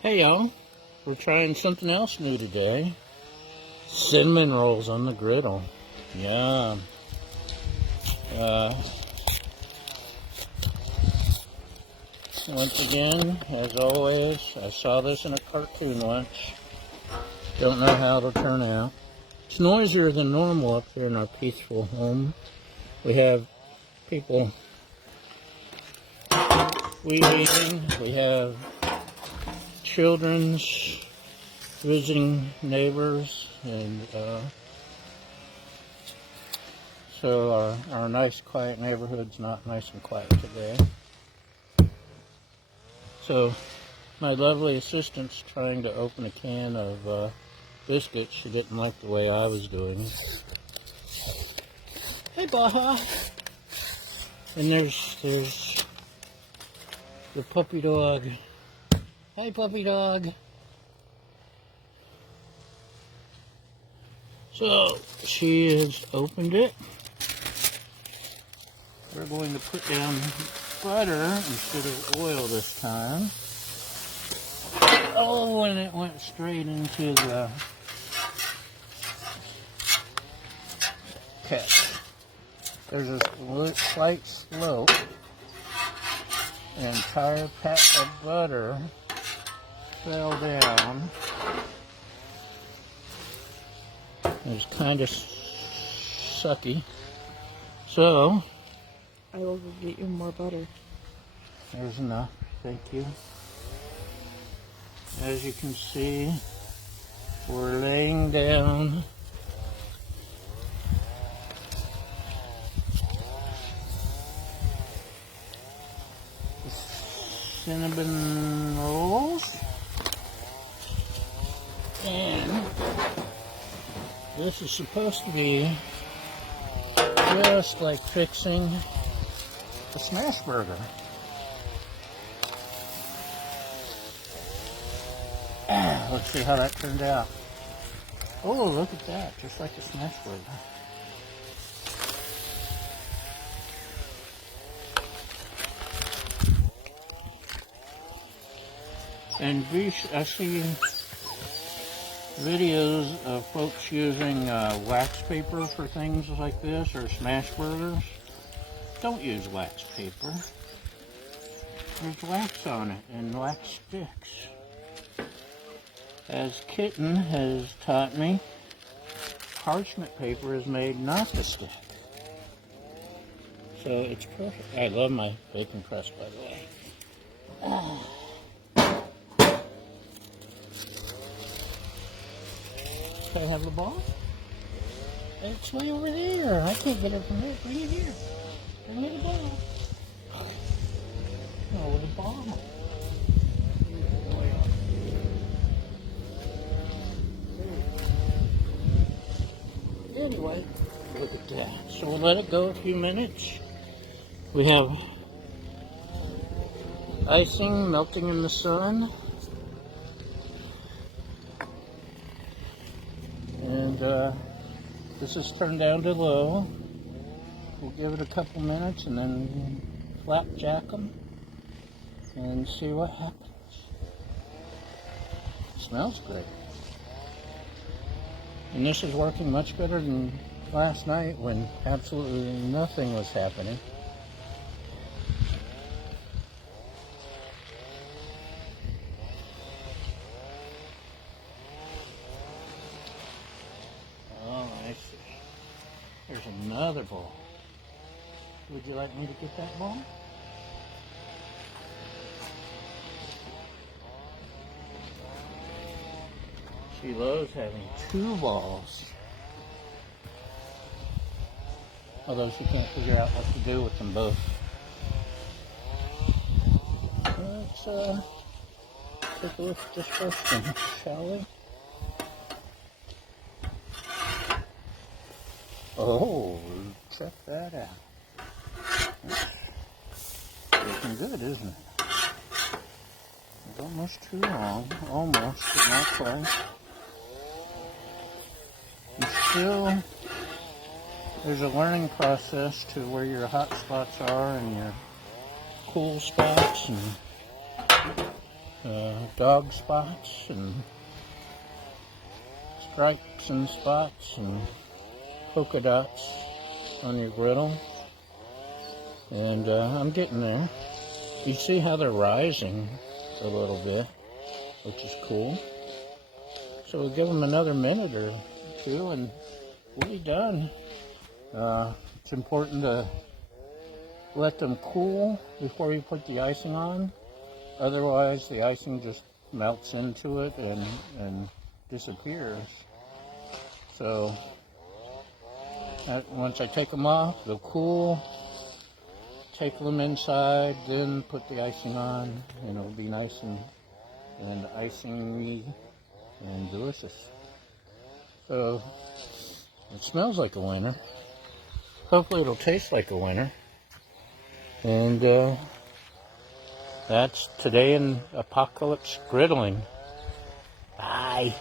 Hey y'all, we're trying something else new today. Cinnamon rolls on the griddle. Yum. Once again, as always, I saw this in a cartoon once. Don't know how it'll turn out. It's noisier than normal up here in our peaceful home. We have people weaving, we have children's visiting neighbors, and so our nice quiet neighborhood's not nice and quiet today. So my lovely assistant's trying to open a can of biscuits. She didn't like the way I was doing it. Hey Baja! And there's the puppy dog. Hey puppy dog! So she has opened it. We're going to put down butter instead of oil this time. Oh, and it went straight into the catch. There's a slight slope. An entire pat of butter fell down. It was kind of sucky. So I will get you more butter. There's enough. Thank you. As you can see, we're laying down the cinnamon rolls. And this is supposed to be just like fixing a smash burger. Let's see how that turned out. Oh, look at that, just like a smash burger. And I see videos of folks using wax paper for things like this, or smash burgers. Don't use wax paper. There's wax on it and wax sticks. As Kitten has taught me, parchment paper is made not to stick. So it's perfect. I love my bacon crust, by the way. Can I have the ball? It's way over there. I can't get it from there. Bring it here. Bring me the ball. Oh, the ball. Anyway, look at that. So we'll let it go a few minutes. We have icing melting in the sun. And this is turned down to low. We'll give it a couple minutes and then flapjack them and see what happens. It smells great. And this is working much better than last night when absolutely nothing was happening. Oh, I see. There's another ball. Would you like me to get that ball? She loves having two balls. Although she can't figure out what to do with them both. Let's take a look at this first one, shall we? Oh, check that out. It's looking good, isn't it? It's almost too long. Almost, but not quite. And still, there's a learning process to where your hot spots are and your cool spots, and dog spots and stripes and spots and polka dots on your griddle. And I'm getting there. You see how they're rising a little bit, which is cool. So we'll give them another minute or two and we'll be done. It's important to let them cool before you put the icing on. Otherwise, the icing just melts into it and disappears. So once I take them off, they'll cool. Take them inside, then put the icing on, and it'll be nice and icing-y and delicious. So it smells like a winner. Hopefully it'll taste like a winner. And that's today in Apocalypse Griddling. Bye.